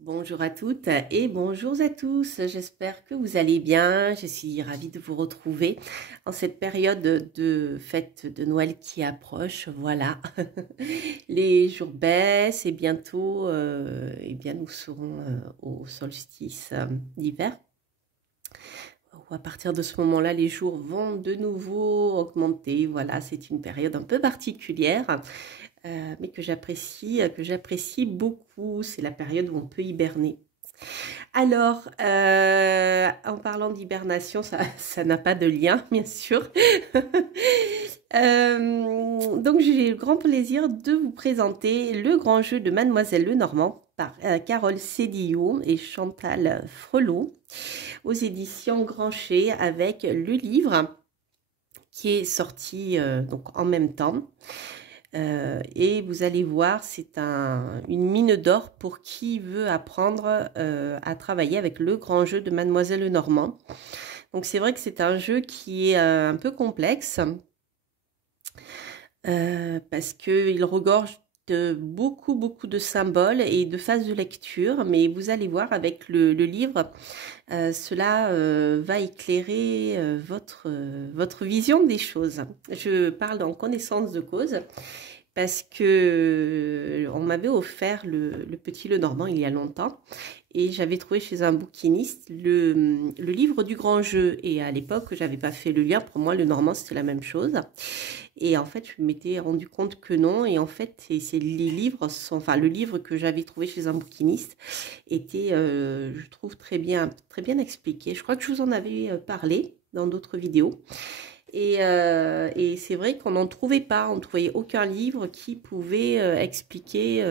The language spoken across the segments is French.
Bonjour à toutes et bonjour à tous. J'espère que vous allez bien. Je suis ravie de vous retrouver en cette période de fête de Noël qui approche. Voilà, les jours baissent et bientôt, eh bien, nous serons au solstice d'hiver. À partir de ce moment-là, les jours vont de nouveau augmenter. Voilà, c'est une période un peu particulière. Mais que j'apprécie beaucoup. C'est la période où on peut hiberner. Alors, en parlant d'hibernation, ça n'a pas de lien, bien sûr. Donc, j'ai le grand plaisir de vous présenter le grand jeu de Mademoiselle Lenormand par Carole Sédillot et Chantal Frelot aux éditions Grancher avec le livre qui est sorti donc en même temps. Et vous allez voir, c'est une mine d'or pour qui veut apprendre à travailler avec le grand jeu de Mademoiselle Lenormand. Donc c'est vrai que c'est un jeu qui est un peu complexe parce qu'il regorge de beaucoup de symboles et de phases de lecture, mais vous allez voir avec le livre, cela va éclairer votre vision des choses. Je parle en connaissance de cause parce que on m'avait offert le petit Lenormand il y a longtemps et j'avais trouvé chez un bouquiniste le livre du grand jeu, et à l'époque j'avais pas fait le lien. Pour moi Lenormand c'était la même chose, et en fait je m'étais rendu compte que non, et en fait les livres sont, enfin le livre que j'avais trouvé chez un bouquiniste était je trouve très bien expliqué. Je crois que je vous en avais parlé dans d'autres vidéos. Et c'est vrai qu'on n'en trouvait pas, on ne trouvait aucun livre qui pouvait expliquer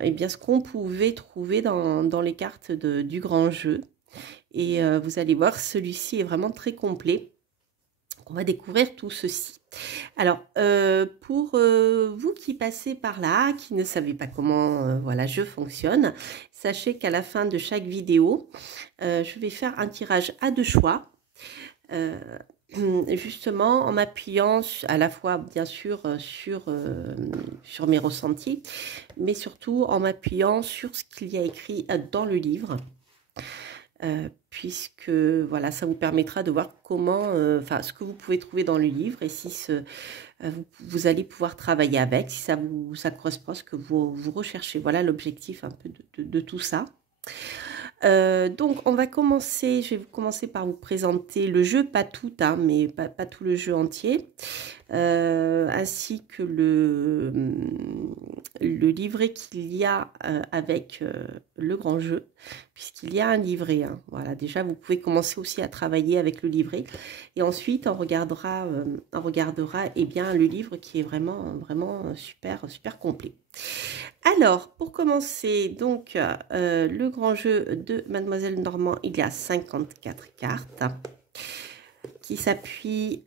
eh bien, ce qu'on pouvait trouver dans les cartes du grand jeu. Et vous allez voir, celui-ci est vraiment très complet. On va découvrir tout ceci. Alors, pour vous qui passez par là, qui ne savez pas comment voilà, je fonctionne, sachez qu'à la fin de chaque vidéo, je vais faire un tirage à deux choix. Justement en m'appuyant à la fois bien sûr sur mes ressentis, mais surtout en m'appuyant sur ce qu'il y a écrit dans le livre, puisque voilà, ça vous permettra de voir comment, enfin ce que vous pouvez trouver dans le livre, et si vous allez pouvoir travailler avec, si ça correspond à ce que vous recherchez. Voilà l'objectif un peu de tout ça. Donc on va commencer, je vais commencer par vous présenter le jeu, pas tout, hein, mais pas tout le jeu entier, ainsi que le livret qu'il y a avec le grand jeu, puisqu'il y a un livret, hein. Voilà, déjà vous pouvez commencer aussi à travailler avec le livret, et ensuite on regardera eh bien, le livre qui est vraiment super complet. Alors, pour commencer, donc, le grand jeu de Mademoiselle Lenormand, il y a 54 cartes qui s'appuient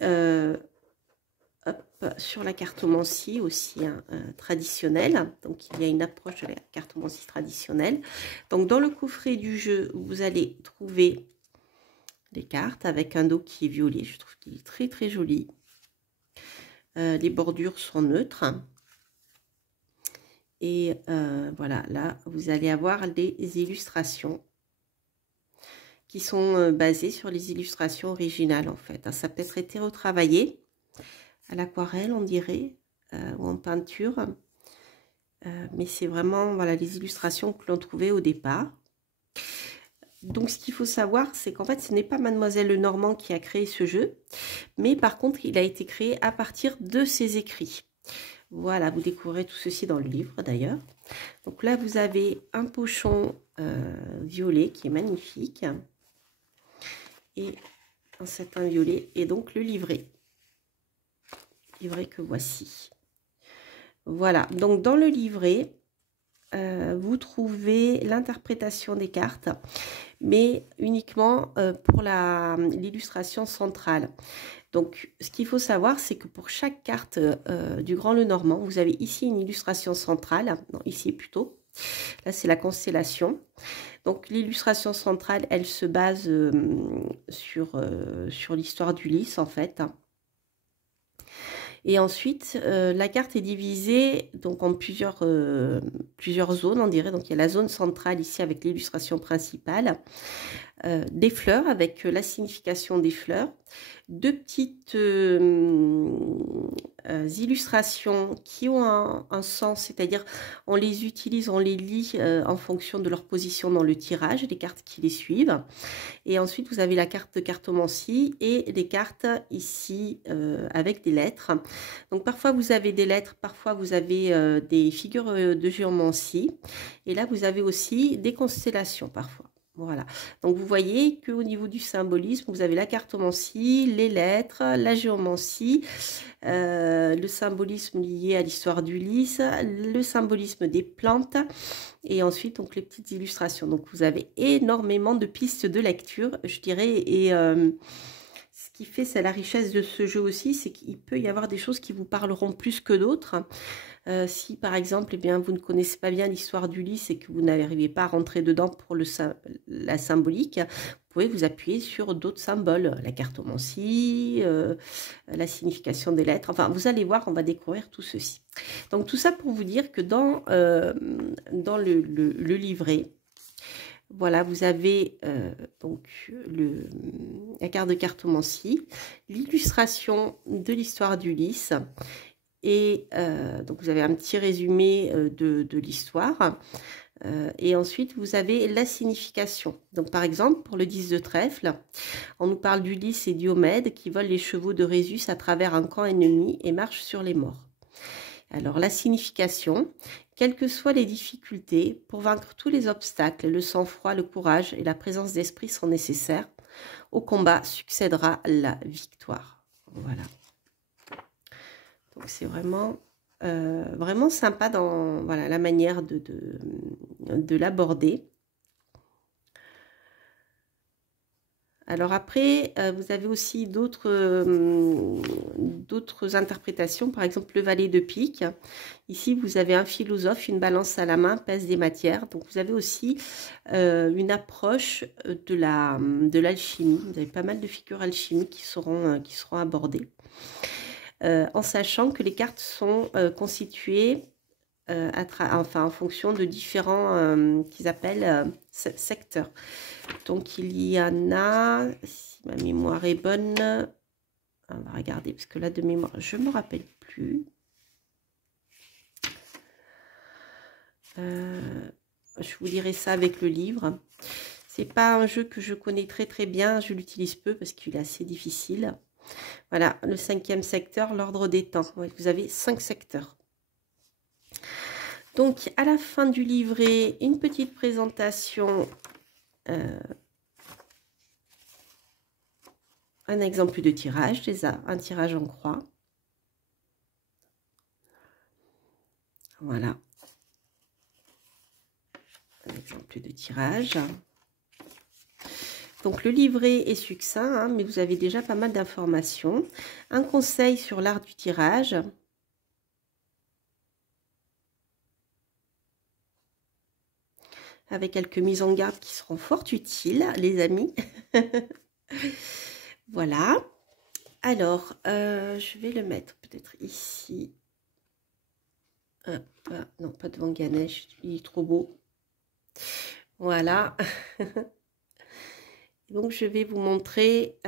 sur la cartomancie aussi, hein, traditionnelle. Donc, il y a une approche de la cartomancie traditionnelle. Donc, dans le coffret du jeu, vous allez trouver les cartes avec un dos qui est violet. Je trouve qu'il est très joli. Les bordures sont neutres. Et voilà, là, vous allez avoir les illustrations qui sont basées sur les illustrations originales, en fait. Ça peut être été retravaillé à l'aquarelle, on dirait, ou en peinture. Mais c'est vraiment, voilà, les illustrations que l'on trouvait au départ. Donc, ce qu'il faut savoir, c'est qu'en fait, ce n'est pas Mademoiselle Lenormand qui a créé ce jeu, mais par contre, il a été créé à partir de ses écrits. Voilà, vous découvrez tout ceci dans le livre d'ailleurs. Donc là, vous avez un pochon violet qui est magnifique. Et un satin violet. Et donc le livret. Livret que voici. Voilà, donc dans le livret, vous trouvez l'interprétation des cartes, mais uniquement pour l'illustration centrale. Donc, ce qu'il faut savoir, c'est que pour chaque carte du Grand Lenormand, vous avez ici une illustration centrale, non, ici plutôt, là c'est la constellation. Donc, l'illustration centrale, elle se base sur l'histoire d'Ulysse, en fait. Et ensuite, la carte est divisée donc en plusieurs zones, on dirait. Donc il y a la zone centrale ici avec l'illustration principale, des fleurs avec la signification des fleurs, deux petites illustrations qui ont un sens, c'est-à-dire on les utilise, on les lit en fonction de leur position dans le tirage, les cartes qui les suivent. Et ensuite, vous avez la carte de cartomancie et des cartes ici avec des lettres. Donc parfois, vous avez des lettres, parfois vous avez des figures de géomancie. Et là, vous avez aussi des constellations parfois. Voilà, donc vous voyez qu'au niveau du symbolisme, vous avez la cartomancie, les lettres, la géomancie, le symbolisme lié à l'histoire d'Ulysse, le symbolisme des plantes et ensuite donc les petites illustrations. Donc vous avez énormément de pistes de lecture, je dirais, et ce qui fait, c'est la richesse de ce jeu aussi, c'est qu'il peut y avoir des choses qui vous parleront plus que d'autres. Si par exemple, eh bien, vous ne connaissez pas bien l'histoire d'Ulysse et que vous n'arrivez pas à rentrer dedans pour la symbolique, vous pouvez vous appuyer sur d'autres symboles, la cartomancie, la signification des lettres. Enfin, vous allez voir, on va découvrir tout ceci. Donc tout ça pour vous dire que dans le livret, voilà, vous avez donc la carte de cartomancie, l'illustration de l'histoire d'Ulysse. Et donc vous avez un petit résumé de l'histoire. Et ensuite, vous avez la signification. Donc par exemple, pour le 10 de trèfle, on nous parle d'Ulysse et Diomède qui volent les chevaux de Rhésus à travers un camp ennemi et marchent sur les morts. Alors la signification, quelles que soient les difficultés, pour vaincre tous les obstacles, le sang-froid, le courage et la présence d'esprit sont nécessaires. Au combat succédera la victoire. Voilà. Donc c'est vraiment, vraiment sympa dans voilà, la manière de l'aborder. Alors après, vous avez aussi d'autres interprétations, par exemple le valet de pique. Ici, vous avez un philosophe, une balance à la main, pèse des matières. Donc vous avez aussi une approche de l'alchimie. Vous avez pas mal de figures alchimiques qui seront abordées. En sachant que les cartes sont constituées en fonction de différents qu'ils appellent secteurs. Donc il y en a, si ma mémoire est bonne, on va regarder parce que là de mémoire je ne me rappelle plus. Je vous dirai ça avec le livre. C'est pas un jeu que je connais très bien, je l'utilise peu parce qu'il est assez difficile. Voilà, le 5e secteur, l'ordre des temps. Vous avez 5 secteurs. Donc, à la fin du livret, une petite présentation, un exemple de tirage, déjà, un tirage en croix. Voilà. Un exemple de tirage. Donc, le livret est succinct, hein, mais vous avez déjà pas mal d'informations. Un conseil sur l'art du tirage. Avec quelques mises en garde qui seront fort utiles, les amis. Voilà. Alors, je vais le mettre peut-être ici. Hop, non, pas devant Ganesh, il est trop beau. Voilà. Donc, je vais vous montrer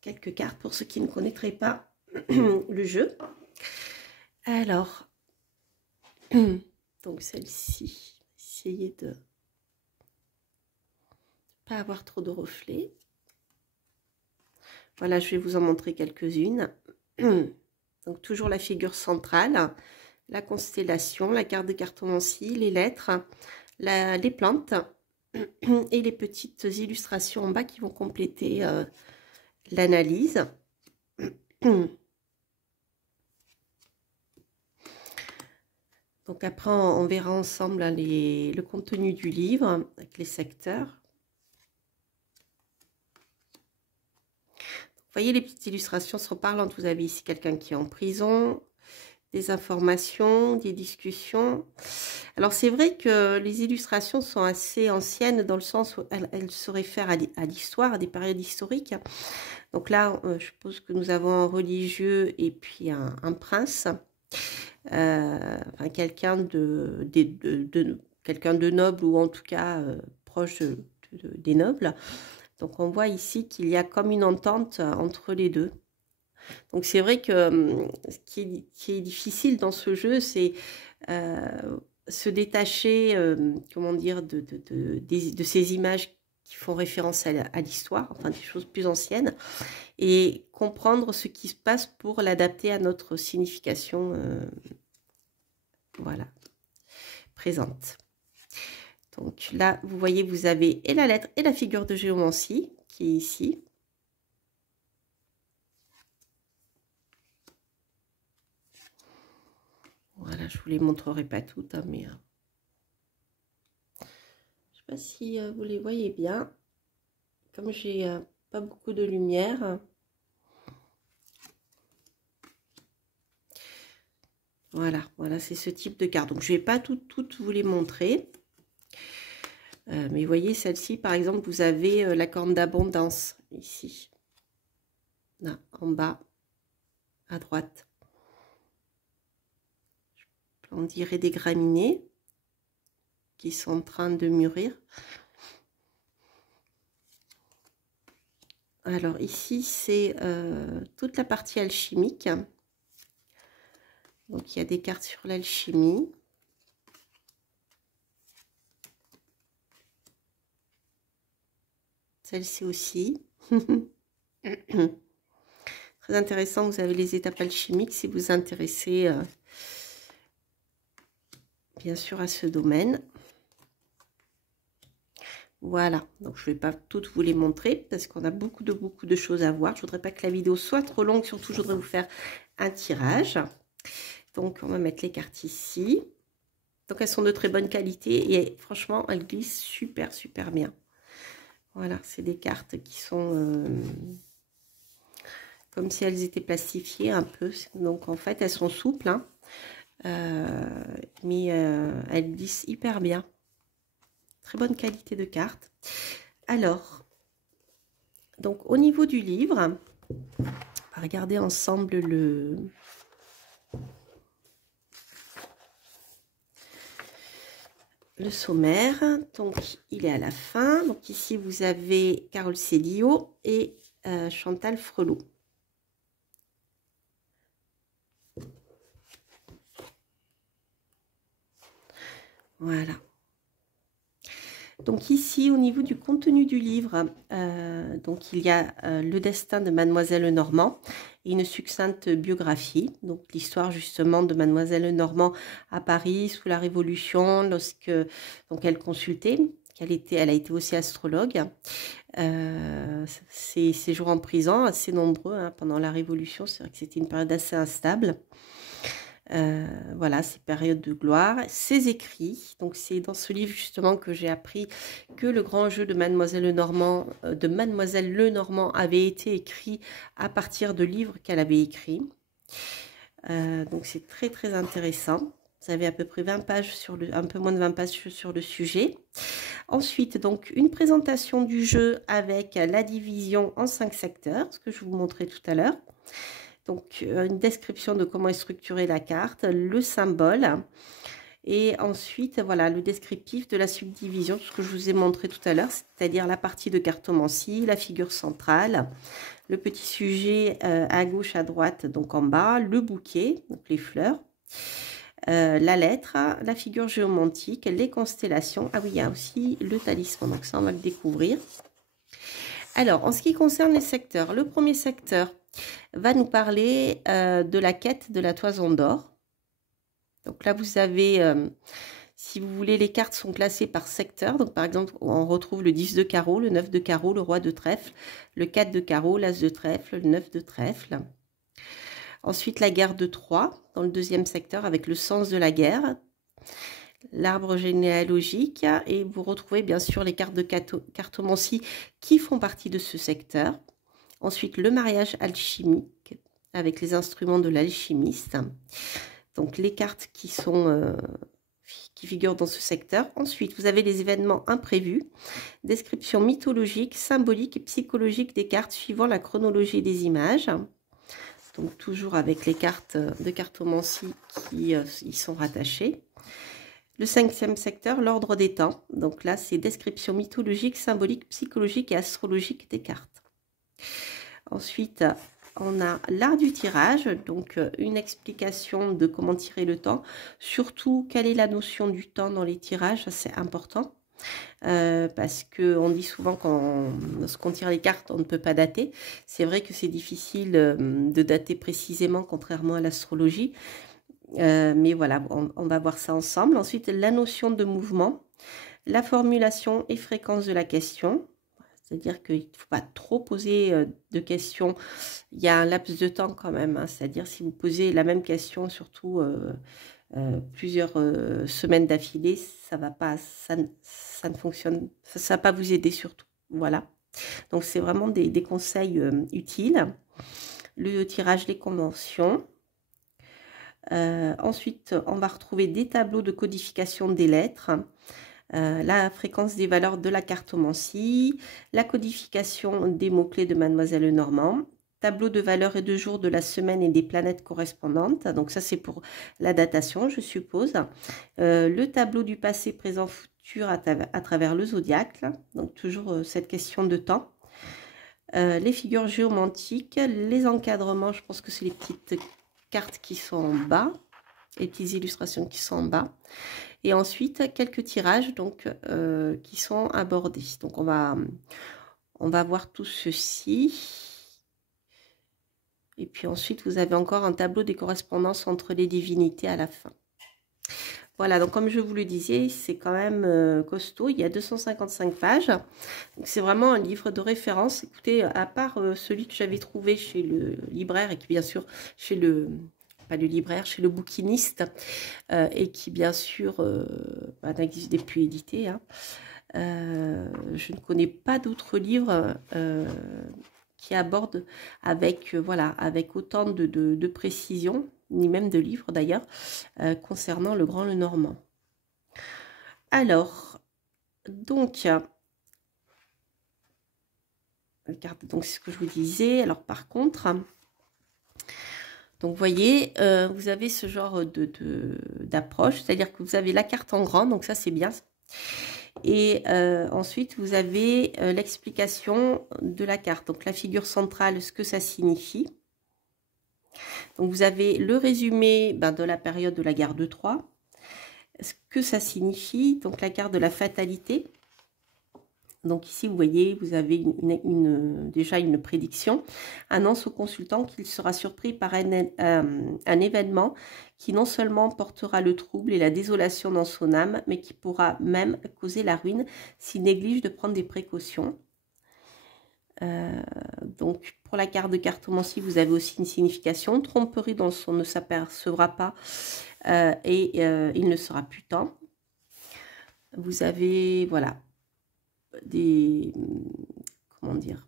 quelques cartes pour ceux qui ne connaîtraient pas le jeu. Alors, donc celle-ci, essayez de pas avoir trop de reflets. Voilà, je vais vous en montrer quelques-unes. Donc, toujours la figure centrale, la constellation, la carte de cartomancie, les lettres, les plantes et les petites illustrations en bas qui vont compléter l'analyse. Donc après, on verra ensemble hein, le contenu du livre avec les secteurs. Vous voyez, les petites illustrations sont parlantes. Vous avez ici quelqu'un qui est en prison, des informations, des discussions. Alors c'est vrai que les illustrations sont assez anciennes dans le sens où elles se réfèrent à l'histoire, à des périodes historiques. Donc là, je suppose que nous avons un religieux et puis un prince, enfin quelqu'un quelqu'un de noble ou en tout cas proche des nobles. Donc on voit ici qu'il y a comme une entente entre les deux. Donc c'est vrai que ce qui est difficile dans ce jeu, c'est se détacher, comment dire, de ces images qui font référence à l'histoire, enfin des choses plus anciennes, et comprendre ce qui se passe pour l'adapter à notre signification, voilà, présente. Donc là, vous voyez, vous avez et la lettre et la figure de géomancie qui est ici. Voilà, je ne vous les montrerai pas toutes, hein, mais je ne sais pas si vous les voyez bien. Comme j'ai pas beaucoup de lumière. Voilà, voilà, c'est ce type de carte. Donc, je ne vais pas toutes vous les montrer. Mais vous voyez, celle-ci, par exemple, vous avez la corne d'abondance, ici. Là, en bas, à droite. On dirait des graminées qui sont en train de mûrir. Alors ici, c'est toute la partie alchimique. Donc il y a des cartes sur l'alchimie. Celle-ci aussi. Très intéressant, vous avez les étapes alchimiques si vous vous intéressez bien sûr à ce domaine. Voilà, donc je ne vais pas toutes vous les montrer parce qu'on a beaucoup de choses à voir. Je ne voudrais pas que la vidéo soit trop longue, surtout je voudrais vous faire un tirage. Donc on va mettre les cartes ici. Donc elles sont de très bonne qualité et franchement elles glissent super bien. Voilà, c'est des cartes qui sont comme si elles étaient plastifiées un peu. Donc en fait elles sont souples, hein, mais elles glissent hyper bien. Très bonne qualité de cartes. Alors, donc au niveau du livre, on va regarder ensemble le sommaire. Donc il est à la fin. Donc ici vous avez Carole Célio et Chantal Frelot. Voilà. Donc ici, au niveau du contenu du livre, donc il y a le destin de Mademoiselle Normand et une succincte biographie. Donc l'histoire justement de Mademoiselle Normand à Paris sous la Révolution, lorsque donc elle consultait, elle a été aussi astrologue. Ses séjours en prison, assez nombreux hein, pendant la Révolution, c'est vrai que c'était une période assez instable. Voilà, ces périodes de gloire, ses écrits. Donc c'est dans ce livre justement que j'ai appris que le grand jeu de Mademoiselle Lenormand avait été écrit à partir de livres qu'elle avait écrits. Donc c'est très intéressant. Vous avez à peu près 20 pages un peu moins de 20 pages sur le sujet. Ensuite, donc une présentation du jeu avec la division en 5 secteurs, ce que je vous montrais tout à l'heure. Donc, une description de comment est structurée la carte, le symbole, et ensuite, voilà, le descriptif de la subdivision, ce que je vous ai montré tout à l'heure, c'est-à-dire la partie de cartomancie, la figure centrale, le petit sujet à gauche, à droite, donc en bas, le bouquet, donc les fleurs, la lettre, la figure géomantique, les constellations. Ah oui, il y a aussi le talisman, donc ça, on va le découvrir. Alors, en ce qui concerne les secteurs, le premier secteur va nous parler de la quête de la toison d'or. Donc là, vous avez, si vous voulez, les cartes sont classées par secteur. Donc par exemple, on retrouve le 10 de carreau, le 9 de carreau, le roi de trèfle, le 4 de carreau, l'as de trèfle, le 9 de trèfle. Ensuite, la guerre de Troie, dans le deuxième secteur, avec le sens de la guerre, l'arbre généalogique, et vous retrouvez bien sûr les cartes de cartomancie qui font partie de ce secteur. Ensuite, le mariage alchimique avec les instruments de l'alchimiste. Donc les cartes qui figurent dans ce secteur. Ensuite, vous avez les événements imprévus, description mythologique, symbolique et psychologique des cartes suivant la chronologie des images. Donc toujours avec les cartes de cartomancie qui y sont rattachées. Le 5e secteur, l'ordre des temps. Donc là, c'est description mythologique, symbolique, psychologique et astrologique des cartes. Ensuite, on a l'art du tirage, donc une explication de comment tirer le temps. Surtout, quelle est la notion du temps dans les tirages, c'est important. Parce qu'on dit souvent lorsqu'on tire les cartes, on ne peut pas dater. C'est vrai que c'est difficile de dater précisément, contrairement à l'astrologie. Mais voilà, on va voir ça ensemble. Ensuite, la notion de mouvement, la formulation et fréquence de la question. C'est-à-dire qu'il ne faut pas trop poser de questions. Il y a un laps de temps quand même. Hein. C'est-à-dire si vous posez la même question, surtout plusieurs semaines d'affilée, ça va pas, ça ne fonctionne, ça va pas vous aider surtout. Voilà. Donc c'est vraiment des conseils utiles. Le tirage des conventions. Ensuite, on va retrouver des tableaux de codification des lettres, la fréquence des valeurs de la cartomancie, la codification des mots-clés de Mademoiselle Normand, tableau de valeurs et de jours de la semaine et des planètes correspondantes. Donc ça, c'est pour la datation, je suppose. Le tableau du passé, présent, futur à travers le zodiaque. Donc toujours cette question de temps. Les figures géomantiques, les encadrements, je pense que c'est les petites cartes qui sont en bas, les petites illustrations qui sont en bas, et ensuite quelques tirages donc qui sont abordés. Donc on va voir tout ceci, et puis ensuite vous avez encore un tableau des correspondances entre les divinités à la fin. Voilà, donc comme je vous le disais, c'est quand même costaud, il y a 255 pages, c'est vraiment un livre de référence. Écoutez, à part celui que j'avais trouvé chez le libraire, et qui bien sûr chez pas le libraire, chez le bouquiniste, et qui bien sûr n'existe plus édité, hein. Je ne connais pas d'autres livres qui abordent avec, voilà, avec autant de précision, ni même de livres d'ailleurs, concernant le Grand Lenormand. Alors, donc, regardez, donc c'est ce que je vous disais. Alors par contre, donc vous voyez, vous avez ce genre d'approche, c'est-à-dire que vous avez la carte en grand, donc ça c'est bien. Et ensuite, vous avez l'explication de la carte, donc la figure centrale, ce que ça signifie. Donc vous avez le résumé de la période de la guerre de Troie, ce que ça signifie, donc la carte de la fatalité. Donc ici, vous voyez, vous avez déjà une prédiction. Annonce au consultant qu'il sera surpris par un événement qui non seulement portera le trouble et la désolation dans son âme, mais qui pourra même causer la ruine s'il néglige de prendre des précautions. Donc pour la carte de cartomancie, vous avez aussi une signification. Tromperie dont on ne s'apercevra pas et il ne sera plus temps. Vous avez, voilà, comment dire,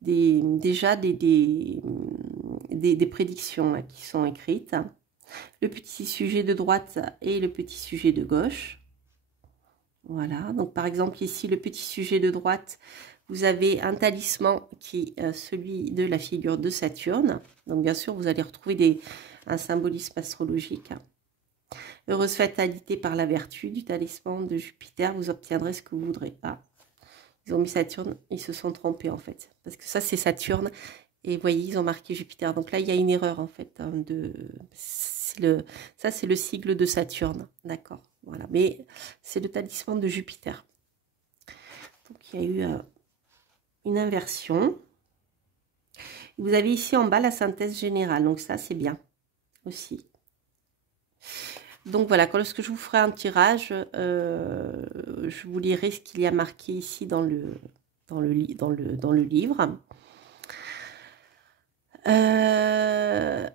déjà des prédictions là, qui sont écrites. Le petit sujet de droite et le petit sujet de gauche. Voilà, donc par exemple ici, le petit sujet de droite, vous avez un talisman qui est celui de la figure de Saturne. Donc bien sûr, vous allez retrouver un symbolisme astrologique. Heureuse fatalité par la vertu du talisman de Jupiter, vous obtiendrez ce que vous voudrez. Ah, ils ont mis Saturne, ils se sont trompés en fait. Parce que ça, c'est Saturne. Et vous voyez, ils ont marqué Jupiter. Donc là, il y a une erreur en fait. Hein, ça, c'est le sigle de Saturne. D'accord. Voilà. Mais c'est le talisman de Jupiter. Donc il y a eu une inversion. Vous avez ici en bas la synthèse générale. Donc ça, c'est bien aussi. Donc voilà, lorsque je vous ferai un tirage, je vous lirai ce qu'il y a marqué ici dans le livre.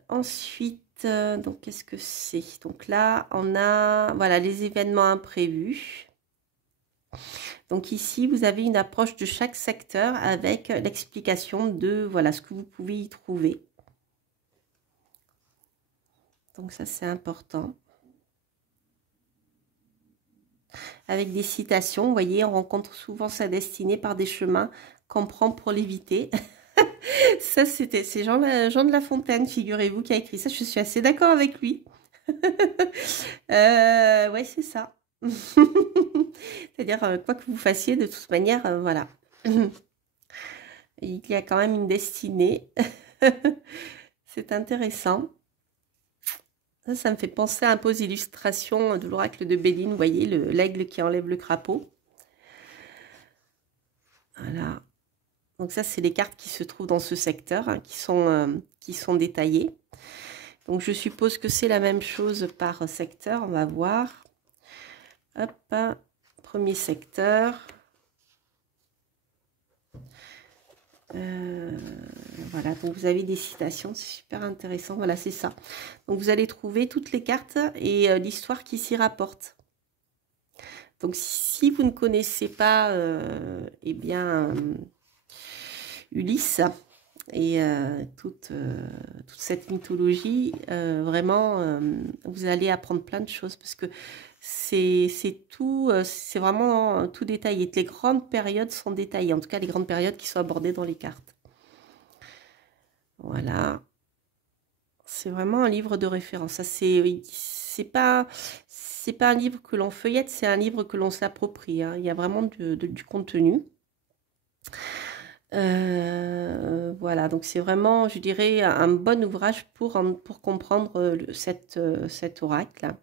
Ensuite, donc qu'est-ce que c'est? Donc là, on a voilà les événements imprévus. Donc ici, vous avez une approche de chaque secteur avec l'explication de voilà ce que vous pouvez y trouver. Donc ça, c'est important. Avec des citations, vous voyez, on rencontre souvent sa destinée par des chemins qu'on prend pour l'éviter. Ça, c'est Jean de La Fontaine, figurez-vous, qui a écrit ça. Je suis assez d'accord avec lui. Ouais, c'est ça. C'est-à-dire, quoi que vous fassiez, de toute manière, voilà. Il y a quand même une destinée. C'est intéressant. Ça me fait penser à un pose illustration de l'oracle de Béline. Vous voyez, l'aigle qui enlève le crapaud. Voilà. Donc ça, c'est les cartes qui se trouvent dans ce secteur, hein, qui sont détaillées. Donc je suppose que c'est la même chose par secteur. On va voir. Hop, premier secteur. Voilà, donc vous avez des citations, c'est super intéressant. Voilà, c'est ça. Donc vous allez trouver toutes les cartes et l'histoire qui s'y rapporte. Donc si vous ne connaissez pas, eh bien, Ulysse et toute cette mythologie, vraiment, vous allez apprendre plein de choses parce que c'est tout, c'est vraiment tout détaillé. Les grandes périodes sont détaillées, en tout cas les grandes périodes qui sont abordées dans les cartes. Voilà. C'est vraiment un livre de référence. Ça, c'est pas un livre que l'on feuillette, c'est un livre que l'on s'approprie, hein. Il y a vraiment du contenu. Voilà, donc c'est vraiment, je dirais, un bon ouvrage pour comprendre cet oracle.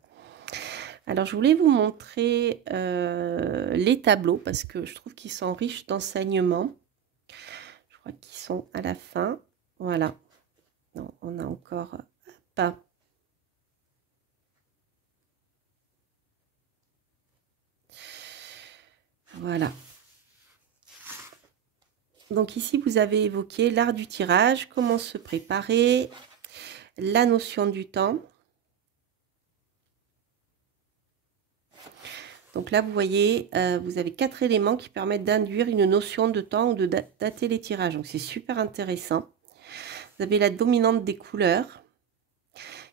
Alors, je voulais vous montrer les tableaux parce que je trouve qu'ils sont riches d'enseignements. Je crois qu'ils sont à la fin. Voilà. Non, on a encore pas. Voilà. Donc ici, vous avez évoqué l'art du tirage, comment se préparer, la notion du temps. Donc là, vous voyez, vous avez 4 éléments qui permettent d'induire une notion de temps ou de dater les tirages. Donc c'est super intéressant. Vous avez la dominante des couleurs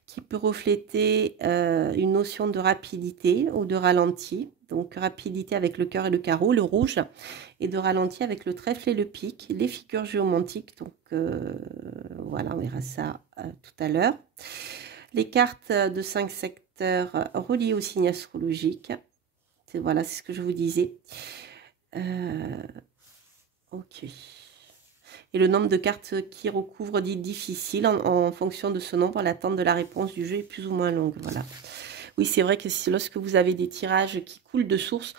qui peut refléter une notion de rapidité ou de ralenti. Donc rapidité avec le cœur et le carreau, le rouge, et de ralenti avec le trèfle et le pic, les figures géomantiques. Donc voilà, on verra ça tout à l'heure. Les cartes de 5 secteurs reliées au signe astrologique. Voilà, c'est ce que je vous disais. Ok. Et le nombre de cartes qui recouvre dit difficile en fonction de ce nombre, l'attente de la réponse du jeu est plus ou moins longue. Voilà. Oui, c'est vrai que lorsque vous avez des tirages qui coulent de source,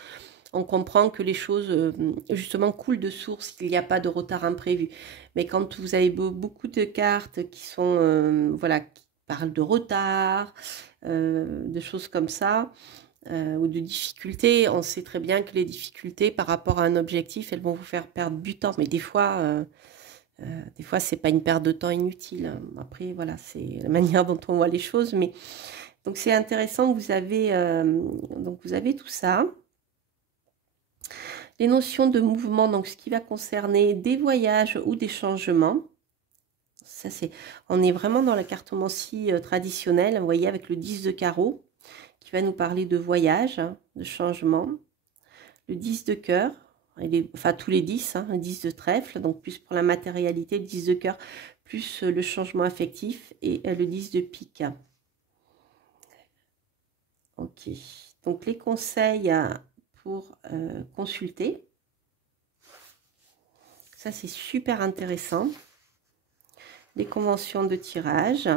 on comprend que les choses, justement, coulent de source, qu'il n'y a pas de retard imprévu. Mais quand vous avez beaucoup de cartes qui sont, voilà, qui parlent de retard, de choses comme ça, ou de difficultés, on sait très bien que les difficultés par rapport à un objectif, elles vont vous faire perdre du temps. Mais des fois, c'est pas une perte de temps inutile. Après, voilà, c'est la manière dont on voit les choses. Mais donc c'est intéressant que donc vous avez tout ça. Les notions de mouvement, donc ce qui va concerner des voyages ou des changements. Ça, on est vraiment dans la cartomancie traditionnelle, vous voyez, avec le 10 de carreau, qui va nous parler de voyage, hein, de changement. Le 10 de cœur, enfin tous les 10, hein, le 10 de trèfle, donc plus pour la matérialité, le 10 de cœur, plus le changement affectif, et le 10 de pique. Ok, donc les conseils pour consulter. Ça, c'est super intéressant. Les conventions de tirage.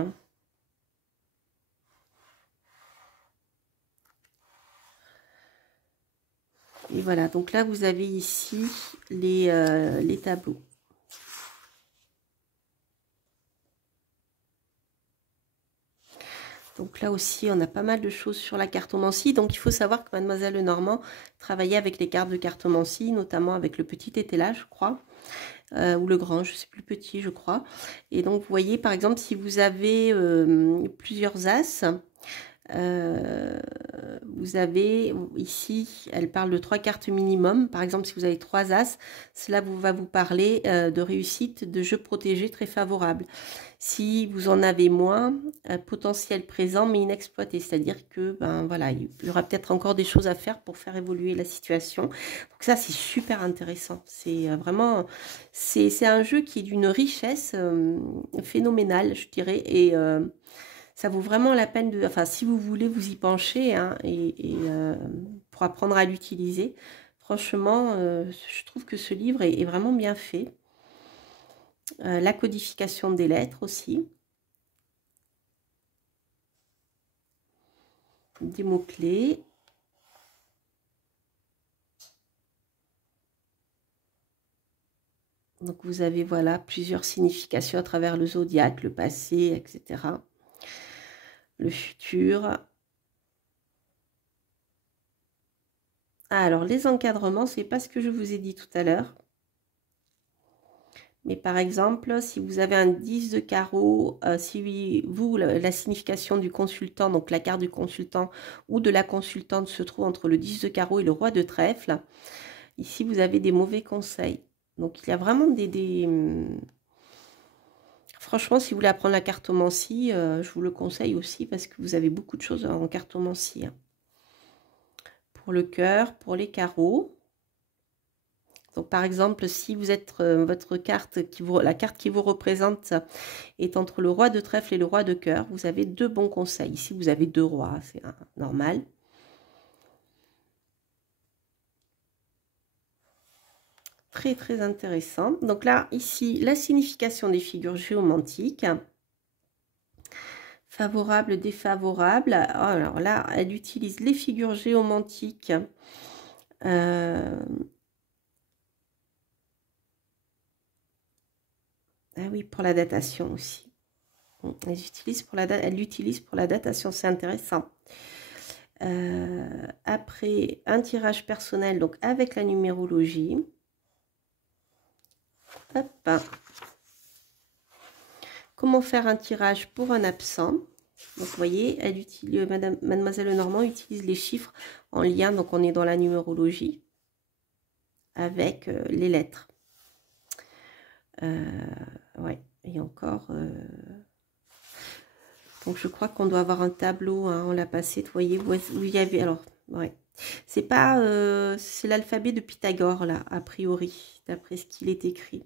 Et voilà, donc là, vous avez ici les tableaux. Donc là aussi, on a pas mal de choses sur la cartomancie. Donc il faut savoir que Mademoiselle Lenormand travaillait avec les cartes de cartomancie, notamment avec le petit ételage, je crois, ou le grand, je sais plus, petit, je crois. Et donc vous voyez, par exemple, si vous avez plusieurs as, vous avez ici, elle parle de 3 cartes minimum. Par exemple, si vous avez 3 as, cela va vous parler de réussite, de jeu protégé très favorable. Si vous en avez moins, potentiel présent mais inexploité, c'est-à-dire que ben voilà, il y aura peut-être encore des choses à faire pour faire évoluer la situation. Donc ça, c'est super intéressant. C'est vraiment, c'est un jeu qui est d'une richesse phénoménale, je dirais, et ça vaut vraiment la peine de, enfin, si vous voulez vous y pencher hein, pour apprendre à l'utiliser. Franchement, je trouve que ce livre est vraiment bien fait. La codification des lettres aussi. Des mots-clés. Donc vous avez voilà plusieurs significations à travers le zodiaque, le passé, etc. Le futur. Ah, alors les encadrements, c'est pas ce que je vous ai dit tout à l'heure. Mais par exemple, si vous avez un 10 de carreau, si vous, la signification du consultant, donc la carte du consultant ou de la consultante se trouve entre le 10 de carreau et le roi de trèfle, ici vous avez des mauvais conseils. Donc il y a vraiment Franchement, si vous voulez apprendre la cartomancie, je vous le conseille aussi parce que vous avez beaucoup de choses en cartomancie. Hein. Pour le cœur, pour les carreaux. Donc, par exemple, si vous êtes votre carte, la carte qui vous représente est entre le roi de trèfle et le roi de cœur, vous avez deux bons conseils. Ici, vous avez deux rois, c'est normal. Très, très intéressant. Donc là, ici, la signification des figures géomantiques. Favorable, défavorable. Alors là, elle utilise les figures géomantiques. Ah oui, pour la datation aussi. Elle l'utilise pour la datation, c'est intéressant. Après, un tirage personnel, donc avec la numérologie. Hop. Comment faire un tirage pour un absent? Donc, vous voyez, Mademoiselle Lenormand utilise les chiffres en lien, donc on est dans la numérologie, avec les lettres. Ouais, et encore... Donc, je crois qu'on doit avoir un tableau, hein, on l'a passé, vous voyez, où il y avait... Alors, ouais, c'est pas... c'est l'alphabet de Pythagore, là, a priori, d'après ce qu'il est écrit.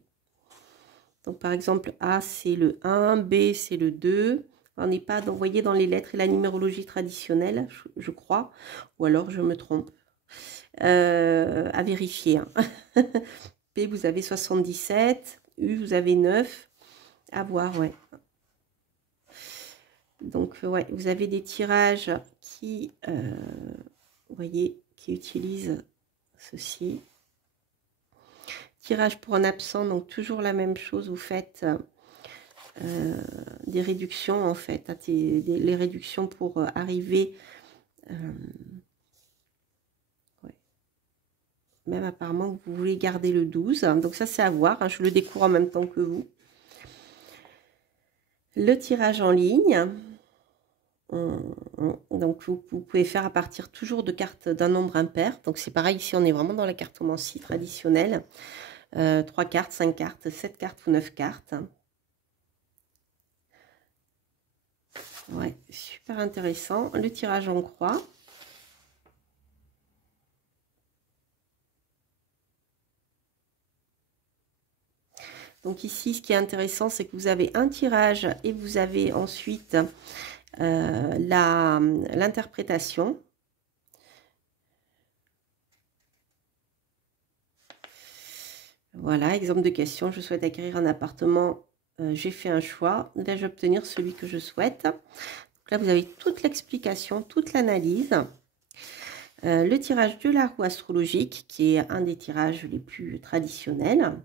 Donc, par exemple, A, c'est le 1, B, c'est le 2. On n'est pas, vous voyez, dans les lettres et la numérologie traditionnelle, je crois. Ou alors, je me trompe. À vérifier. Hein. P, vous avez 77. U, vous avez 9. À voir, ouais. Donc, ouais, vous avez des tirages qui, vous voyez, qui utilisent ceci. Tirage pour un absent, donc toujours la même chose, vous faites des réductions en fait, hein, les réductions pour arriver, ouais. Même apparemment vous voulez garder le 12, hein, donc ça c'est à voir, hein, je le découvre en même temps que vous. Le tirage en ligne, donc vous pouvez faire à partir toujours de cartes d'un nombre impair, donc c'est pareil ici on est vraiment dans la cartomancie traditionnelle. 3 cartes, 5 cartes, 7 cartes ou 9 cartes. Ouais, super intéressant. Le tirage en croix. Donc ici, ce qui est intéressant, c'est que vous avez un tirage et vous avez ensuite l'interprétation. Voilà, exemple de question. Je souhaite acquérir un appartement. J'ai fait un choix. Vais-je obtenir celui que je souhaite? Donc là, vous avez toute l'explication, toute l'analyse. Le tirage de la roue astrologique, qui est un des tirages les plus traditionnels.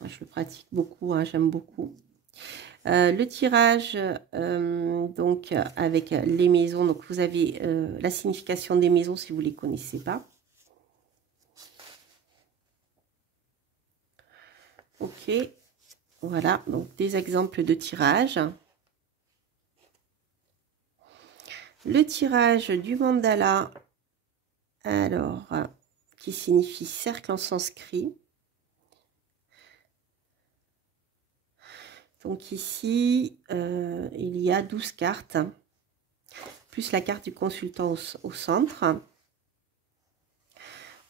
Moi, je le pratique beaucoup, hein, j'aime beaucoup. Le tirage, donc, avec les maisons. Donc, vous avez la signification des maisons si vous ne les connaissez pas. Ok, voilà, donc des exemples de tirage. Le tirage du mandala, alors, qui signifie cercle en sanskrit. Donc ici, il y a 12 cartes, plus la carte du consultant au centre.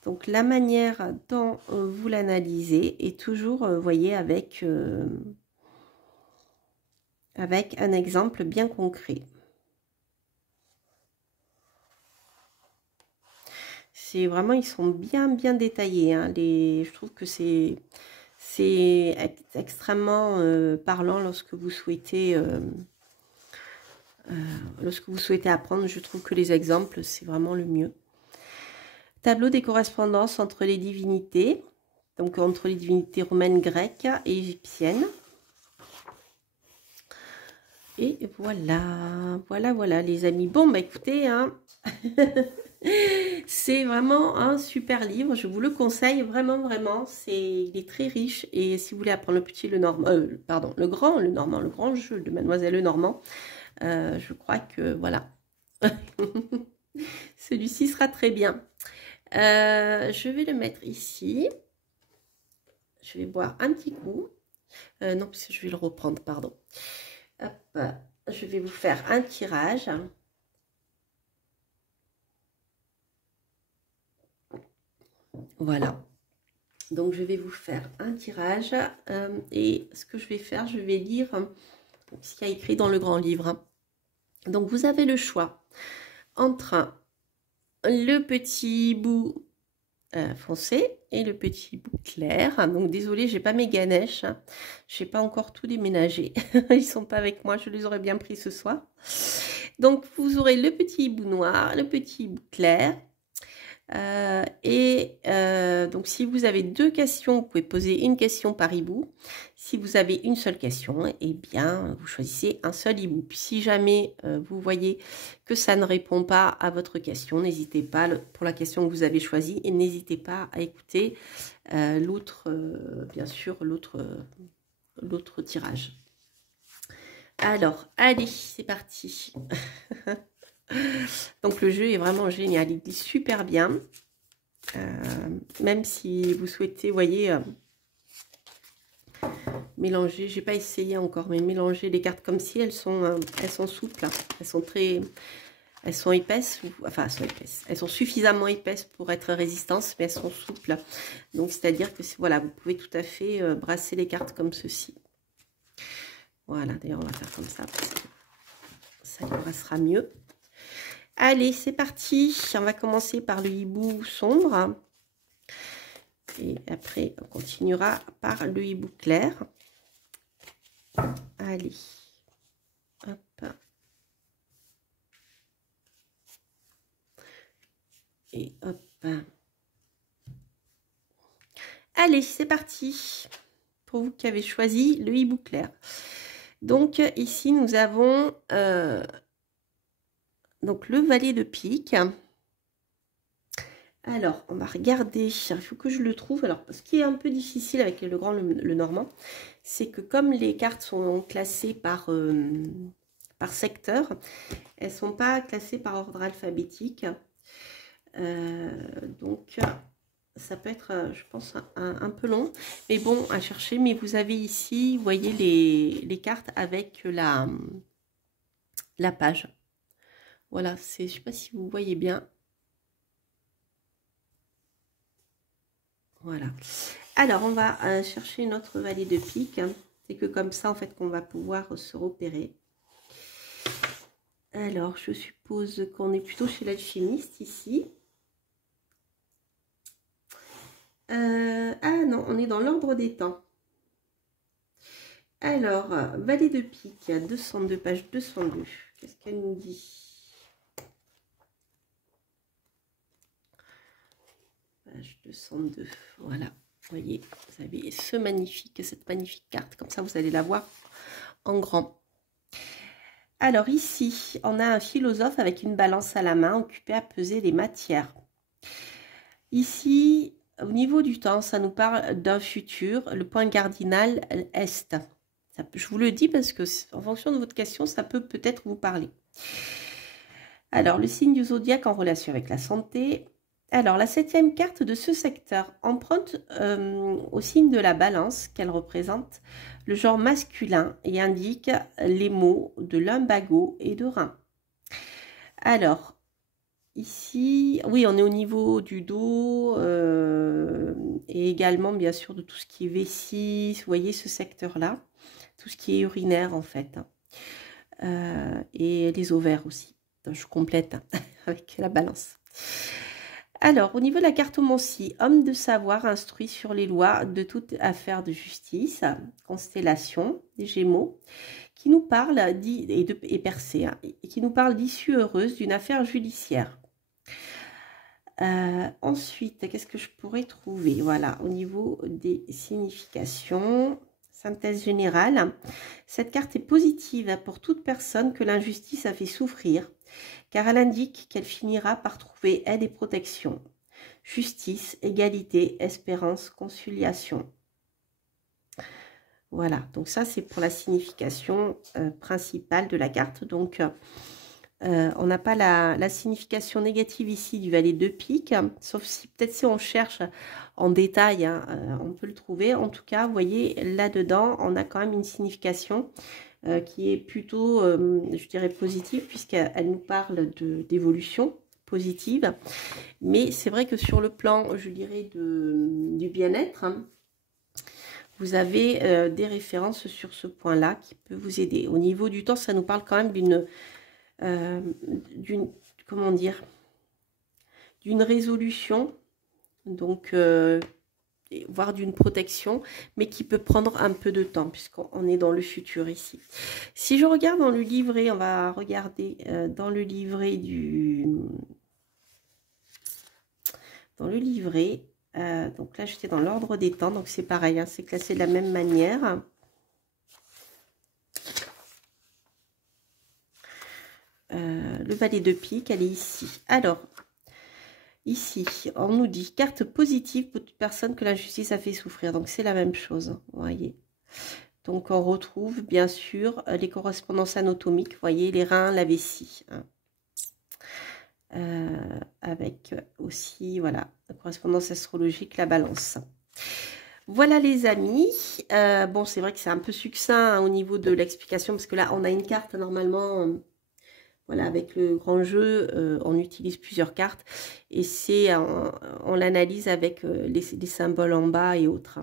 Donc la manière dont vous l'analysez est toujours, vous voyez, avec un exemple bien concret. C'est vraiment, ils sont bien détaillés, hein, je trouve que c'est extrêmement parlant lorsque vous souhaitez apprendre. Je trouve que les exemples, c'est vraiment le mieux. Tableau des correspondances entre les divinités, donc entre les divinités romaines, grecques et égyptiennes. Et voilà les amis. Bon, bah écoutez, hein, c'est vraiment un super livre. Je vous le conseille vraiment. Il est très riche. Et si vous voulez apprendre le petit, le grand jeu de Mademoiselle Lenormand, je crois que voilà. Celui-ci sera très bien. Je vais le mettre ici. Je vais boire un petit coup. Non, parce que je vais le reprendre, pardon. Hop, je vais vous faire un tirage. Voilà. Donc, je vais vous faire un tirage. Et ce que je vais faire, je vais lire ce qu'il y a écrit dans le grand livre. Donc, vous avez le choix entre le petit bout foncé et le petit bout clair. Donc désolé, j'ai pas mes ganèches, j'ai pas encore tout déménagé. Ils sont pas avec moi, je les aurais bien pris ce soir. Donc vous aurez le petit bout noir, le petit bout clair. Donc si vous avez deux questions, vous pouvez poser une question par hibou. Si vous avez une seule question, eh bien vous choisissez un seul hibou. Puis si jamais vous voyez que ça ne répond pas à votre question, n'hésitez pas, pour la question que vous avez choisie, et n'hésitez pas à écouter l'autre tirage. Alors, allez, c'est parti. Donc le jeu est vraiment génial, il est super bien. Même si vous souhaitez, vous voyez, mélanger, j'ai pas essayé encore, mais mélanger les cartes comme si elles sont souples, elles sont épaisses, elles sont suffisamment épaisses pour être résistantes, mais elles sont souples. Donc c'est-à-dire que voilà, vous pouvez tout à fait brasser les cartes comme ceci. Voilà, d'ailleurs on va faire comme ça parce que ça les brassera mieux. Allez, c'est parti. On va commencer par le hibou sombre. Et après, on continuera par le hibou clair. Allez. Hop. Et hop. Allez, c'est parti. Pour vous qui avez choisi le hibou clair. Donc, ici, nous avons... donc le valet de pique. Alors, on va regarder. Il faut que je le trouve. Alors, ce qui est un peu difficile avec le grand, le normand, c'est que comme les cartes sont classées par secteur, elles ne sont pas classées par ordre alphabétique. Donc, ça peut être, je pense, un peu long. Mais bon, à chercher. Mais vous avez ici, vous voyez les cartes avec la page. Voilà, je ne sais pas si vous voyez bien. Voilà. Alors, on va chercher notre valet de pique. C'est que comme ça, en fait, qu'on va pouvoir se repérer. Alors, je suppose qu'on est plutôt chez l'alchimiste ici. Ah non, on est dans l'ordre des temps. Alors, valet de pique, 202, page 202. Qu'est-ce qu'elle nous dit? Page 202, voilà. Vous voyez, vous avez cette magnifique carte. Comme ça, vous allez la voir en grand. Alors ici, on a un philosophe avec une balance à la main, occupé à peser les matières. Ici, au niveau du temps, ça nous parle d'un futur. Le point cardinal est. Je vous le dis parce que en fonction de votre question, ça peut peut-être vous parler. Alors, le signe du zodiaque en relation avec la santé. Alors, la 7e carte de ce secteur emprunte au signe de la balance qu'elle représente le genre masculin et indique les mots de lumbago et de rein. Alors, ici, oui, on est au niveau du dos et également, bien sûr, de tout ce qui est vessie. Vous voyez ce secteur-là, tout ce qui est urinaire, en fait. Et les ovaires aussi. Je complète avec la balance. Alors, au niveau de la cartomancie, homme de savoir instruit sur les lois de toute affaire de justice, constellation, des Gémeaux, qui nous parle, et Persée, hein, et qui nous parle d'issue heureuse d'une affaire judiciaire. Ensuite, qu'est-ce que je pourrais trouver? Voilà, au niveau des significations, synthèse générale. Cette carte est positive pour toute personne que l'injustice a fait souffrir, car elle indique qu'elle finira par trouver aide et protection. Justice, égalité, espérance, conciliation. Voilà, donc ça c'est pour la signification principale de la carte. Donc on n'a pas la signification négative ici du valet de pique, sauf si peut-être si on cherche en détail, hein, on peut le trouver. En tout cas, vous voyez, là-dedans, on a quand même une signification qui est plutôt, je dirais, positive, puisqu'elle nous parle d'évolution positive. Mais c'est vrai que sur le plan, je dirais, du bien-être, hein, vous avez des références sur ce point-là qui peut vous aider. Au niveau du temps, ça nous parle quand même comment dire, d'une résolution, donc voire d'une protection, mais qui peut prendre un peu de temps puisqu'on est dans le futur ici. Si je regarde dans le livret, on va regarder dans le livret donc là j'étais dans l'ordre des temps, donc c'est pareil, hein, c'est classé de la même manière. Le valet de pique, elle est ici. Alors, ici, on nous dit carte positive pour toute personne que l'injustice a fait souffrir. Donc, c'est la même chose, vous voyez. Donc, on retrouve, bien sûr, les correspondances anatomiques. Vous voyez, les reins, la vessie. Hein. Avec aussi, voilà, la correspondance astrologique, la balance. Voilà les amis, bon c'est vrai que c'est un peu succinct hein, au niveau de l'explication parce que là on a une carte normalement, voilà avec le grand jeu on utilise plusieurs cartes et c'est on l'analyse avec les symboles en bas et autres.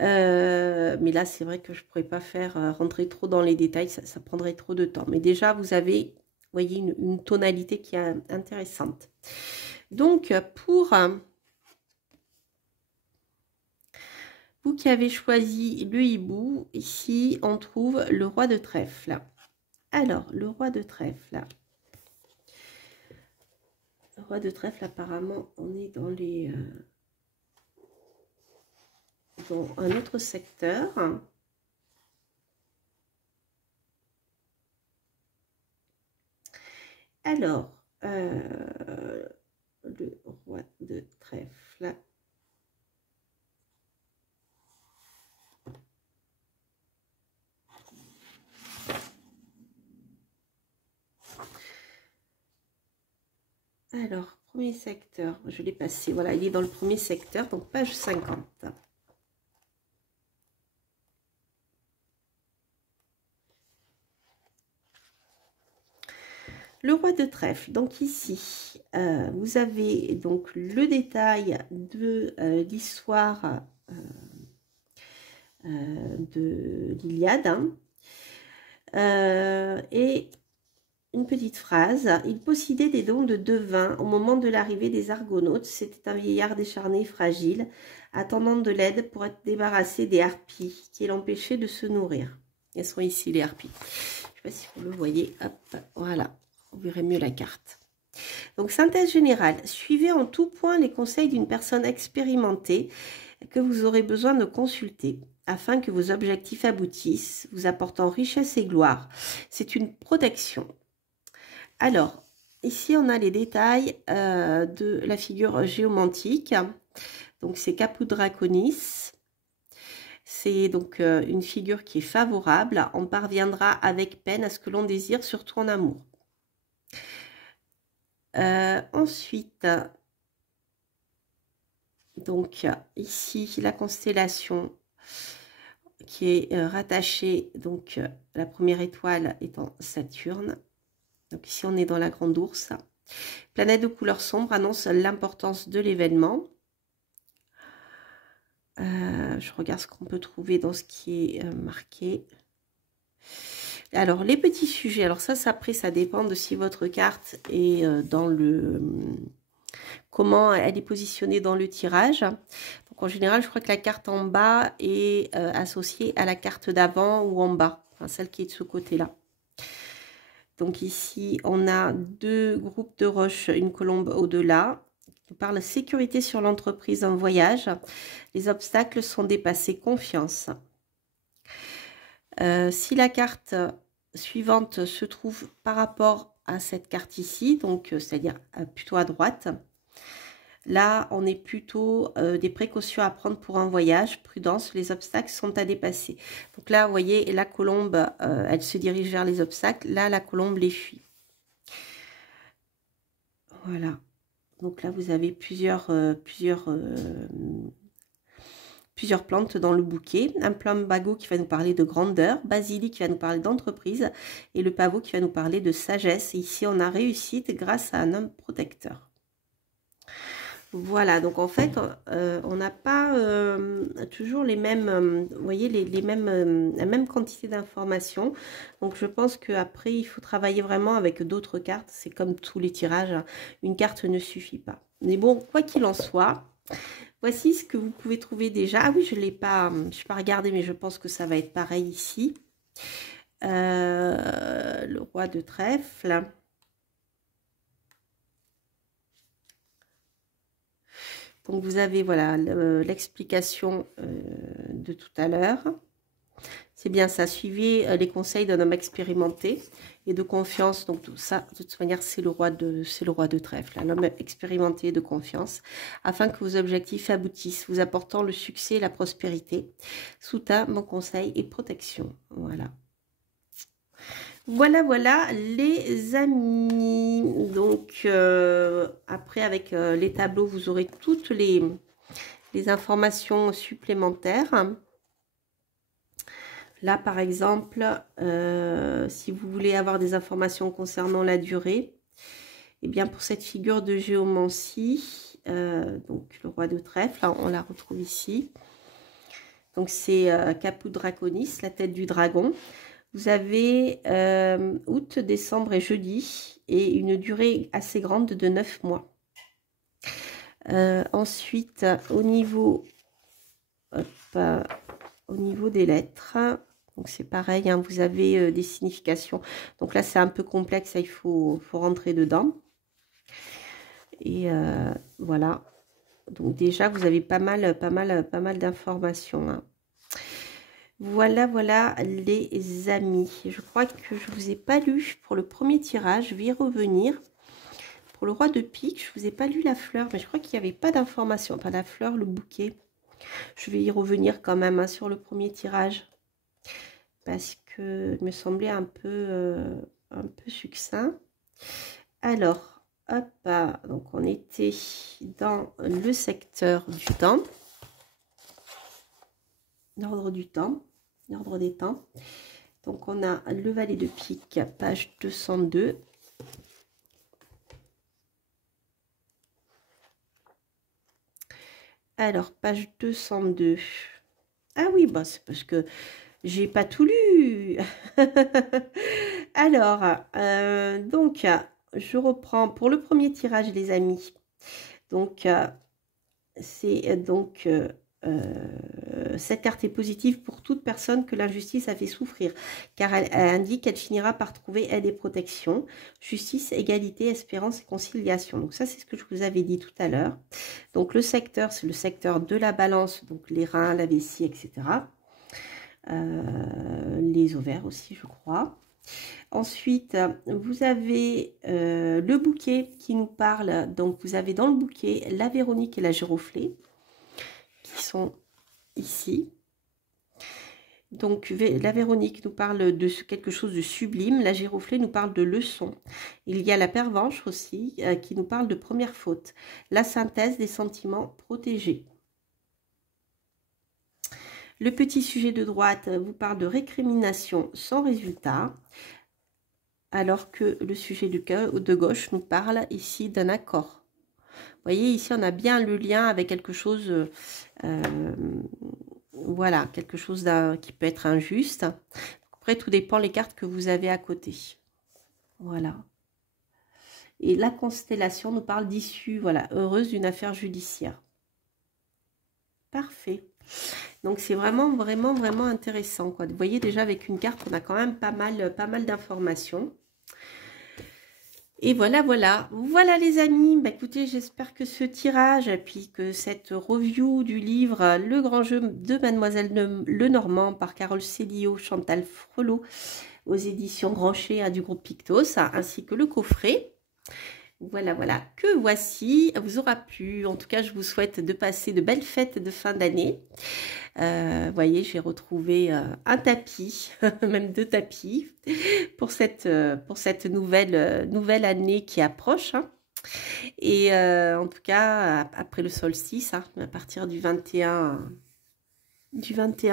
Mais là c'est vrai que je ne pourrais pas faire rentrer trop dans les détails, ça prendrait trop de temps. Mais déjà vous avez, vous voyez, une tonalité qui est intéressante. Donc pour... vous qui avez choisi le hibou, ici on trouve le roi de trèfle. Alors, le roi de trèfle. Le roi de trèfle, apparemment, on est dans les dans un autre secteur. Alors, le roi de trèfle. Alors, premier secteur, je l'ai passé. Voilà, il est dans le premier secteur, donc page 50. Le roi de trèfle, donc ici, vous avez donc le détail de l'histoire de l'Iliade. Hein. Et une petite phrase. Il possédait des dons de devin au moment de l'arrivée des Argonautes. C'était un vieillard décharné, fragile, attendant de l'aide pour être débarrassé des harpies qui l'empêchaient de se nourrir. Elles sont ici, les harpies. Je ne sais pas si vous le voyez. Hop, voilà. On verrait mieux la carte. Donc, synthèse générale. Suivez en tout point les conseils d'une personne expérimentée que vous aurez besoin de consulter afin que vos objectifs aboutissent, vous apportant richesse et gloire. C'est une protection. Alors, ici, on a les détails de la figure géomantique. Donc, c'est Caput Draconis. C'est donc une figure qui est favorable. On parviendra avec peine à ce que l'on désire, surtout en amour. Ensuite, Donc ici, la constellation qui est rattachée, donc la première étoile étant Saturne. Donc ici, on est dans la Grande Ourse. Planète de couleur sombre annonce l'importance de l'événement. Je regarde ce qu'on peut trouver dans ce qui est marqué. Alors, les petits sujets. Alors ça, après, ça dépend de si votre carte est dans le... comment elle est positionnée dans le tirage. Donc, en général, je crois que la carte en bas est associée à la carte d'avant ou en bas. Enfin, celle qui est de ce côté-là. Donc ici, on a deux groupes de roches, une colombe au-delà. On parle sécurité sur l'entreprise en voyage. Les obstacles sont dépassés, confiance. Si la carte suivante se trouve par rapport à cette carte ici, donc c'est-à-dire plutôt à droite, là, on est plutôt des précautions à prendre pour un voyage. Prudence, les obstacles sont à dépasser. Donc là, vous voyez, la colombe, elle se dirige vers les obstacles. Là, la colombe les fuit. Voilà. Donc là, vous avez plusieurs plantes dans le bouquet. Un plumbago qui va nous parler de grandeur, basilic qui va nous parler d'entreprise et le pavot qui va nous parler de sagesse. Et ici, on a réussite grâce à un homme protecteur. Voilà, donc en fait, on n'a pas toujours les mêmes, vous voyez, la même quantité d'informations. Donc je pense qu'après, il faut travailler vraiment avec d'autres cartes. C'est comme tous les tirages, hein. Une carte ne suffit pas. Mais bon, quoi qu'il en soit, voici ce que vous pouvez trouver déjà. Ah oui, je n'ai pas regardé, mais je pense que ça va être pareil ici. Le roi de trèfle. Donc, vous avez voilà l'explication de tout à l'heure. C'est bien ça. Suivez les conseils d'un homme expérimenté et de confiance. Donc, tout ça, de toute manière, c'est le roi de trèfle. Un homme expérimenté et de confiance, afin que vos objectifs aboutissent, vous apportant le succès et la prospérité. Soutint mon conseil et protection. Voilà. Voilà les amis. Donc après avec les tableaux, vous aurez toutes les informations supplémentaires. Là par exemple, si vous voulez avoir des informations concernant la durée, et bien pour cette figure de géomancie, donc le roi de trèfle, hein, on la retrouve ici. Donc c'est Caput Draconis, la tête du dragon. Vous avez août, décembre et jeudi, et une durée assez grande de 9 mois. Ensuite, au niveau des lettres, donc c'est pareil, hein, vous avez des significations. Donc là, c'est un peu complexe, il faut rentrer dedans. Et voilà. Donc déjà, vous avez pas mal d'informations, hein. Voilà les amis. Je crois que je ne vous ai pas lu pour le premier tirage. Je vais y revenir. Pour le roi de pique, je ne vous ai pas lu la fleur, mais je crois qu'il n'y avait pas d'information. Enfin, la fleur, le bouquet. Je vais y revenir quand même, hein, sur le premier tirage. Parce que me semblait un peu succinct. Alors, hop, donc on était dans le secteur du temps. L'ordre du temps, l'ordre des temps. Donc on a le valet de pique, page 202. Alors, page 202. Ah oui, bah c'est parce que j'ai pas tout lu. Alors, donc, je reprends pour le premier tirage, les amis. Donc, c'est donc... cette carte est positive pour toute personne que l'injustice a fait souffrir, car elle indique qu'elle finira par trouver aide et protection, justice, égalité, espérance et conciliation. Donc ça, c'est ce que je vous avais dit tout à l'heure. Donc le secteur, c'est le secteur de la balance, donc les reins, la vessie, etc. Les ovaires aussi, je crois. Ensuite, vous avez le bouquet qui nous parle. Donc vous avez dans le bouquet la Véronique et la Giroflée, qui sont ici. Donc, la Véronique nous parle de quelque chose de sublime. La Giroflée nous parle de leçon. Il y a la Pervenche aussi qui nous parle de première faute. La synthèse des sentiments protégés. Le petit sujet de droite vous parle de récrimination sans résultat. Alors que le sujet de gauche nous parle ici d'un accord. Vous voyez, ici, on a bien le lien avec quelque chose... voilà, quelque chose qui peut être injuste. Après, tout dépend les cartes que vous avez à côté. Voilà. Et la constellation nous parle d'issue, voilà, heureuse d'une affaire judiciaire. Parfait. Donc, c'est vraiment, vraiment, vraiment intéressant, quoi. Vous voyez, déjà, avec une carte, on a quand même pas mal d'informations. Et voilà, voilà. Voilà les amis. Bah, écoutez, j'espère que ce tirage, et puis que cette review du livre Le grand jeu de Mademoiselle Lenormand par Carole Célio, Chantal Frelot, aux éditions Grancher du groupe Pictos, ainsi que le coffret. Voilà, voilà, que voici, vous aura plu. En tout cas, je vous souhaite de passer de belles fêtes de fin d'année. Vous voyez, j'ai retrouvé un tapis, même 2 tapis, pour cette nouvelle année qui approche. Hein. Et en tout cas, après le solstice, hein, à partir du 21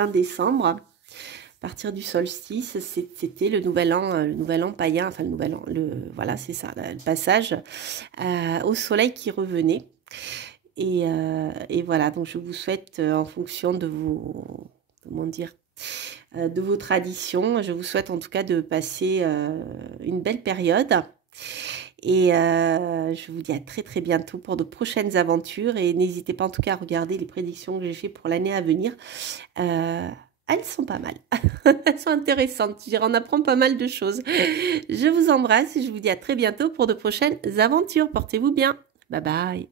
décembre, à partir du solstice, c'était le nouvel an païen, enfin le nouvel an, voilà, c'est ça, le passage au soleil qui revenait. Et voilà, donc je vous souhaite, en fonction de vos, comment dire, de vos traditions, je vous souhaite en tout cas de passer une belle période. Et je vous dis à très très bientôt pour de prochaines aventures. Et n'hésitez pas en tout cas à regarder les prédictions que j'ai fait pour l'année à venir. Elles sont pas mal. Elles sont intéressantes. Je dirais, on apprend pas mal de choses. Je vous embrasse et je vous dis à très bientôt pour de prochaines aventures. Portez-vous bien. Bye bye.